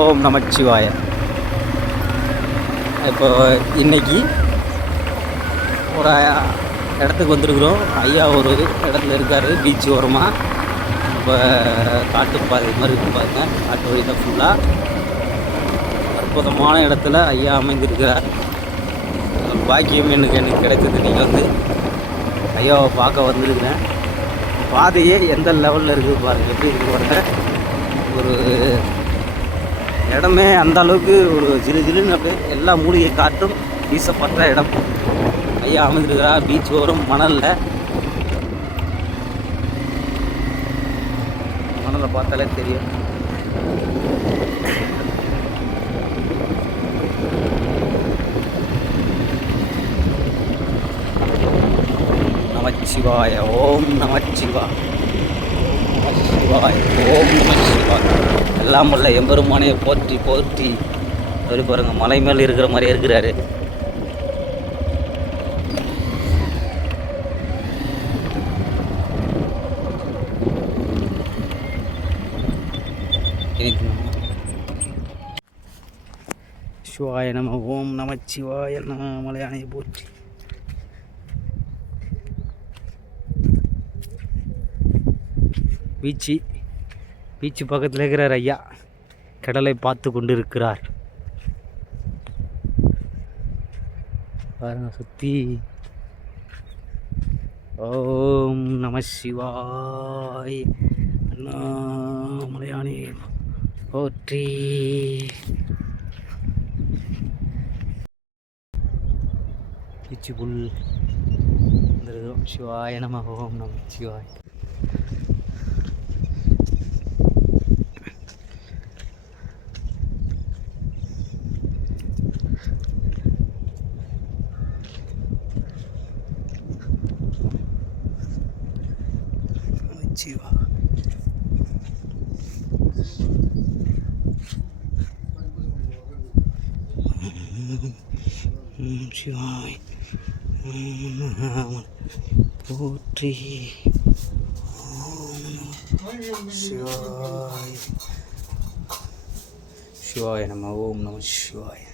ஓம் நமச்சிவாய. இப்போ இன்னைக்கு ஒரு இடத்துக்கு வந்திருக்கிறோம். ஐயா ஒரு இடத்துல இருக்கார், பீச் ஓரமாக. இப்போ காட்டுப்பாதை மாதிரி இருக்கு பாருங்க, காட்டு வழி தான் ஃபுல்லாக. அற்புதமான இடத்துல ஐயா அமைந்திருக்கிறார். பாக்கியம் எனக்கு கிடைச்சது. நீங்கள் வந்து ஐயாவை பார்க்க வந்திருக்கிறேன். பாதையே எந்த லெவலில் இருக்குது பாருங்கள், எப்படி இருக்கு பாருங்க. ஒரு இடமே அந்த அளவுக்கு ஒரு ஜிலுன்னு அப்படியே எல்லா மூலிகை காற்றும் வீசப்பட்ட இடம். ஐயா அமைந்திருக்கிறா பீச் ஓரம் மணலில் பார்த்தாலே தெரியும். நமச்சிவாய. ஓம் நமச்சிவாய. ஓம் நமச்சிவாய. எல்லாம் உள்ள எம்பெருமானையை போற்றி போற்றி அப்படி பாருங்க, மலை மேல் இருக்கிற மாதிரியே இருக்கிறாரு. சிவாய நம. ஓம் நமச்சிவாய நம. மலையானையை போற்றி. பீச்சு பக்கத்தில் இருக்கிறார் ஐயா. கடலை பார்த்து கொண்டு இருக்கிறார் பாருங்க சுற்றி. ஓம் நம சிவாய். மலையானி போற்றி. பீச்சு புல் வந்துருக்கிறோம். சிவாய நம. ஓம் நம சிவாய். சிவா. சிவாய் போற்றி. சிவாய். சிவாய நம. ஓம் நம சிவாய.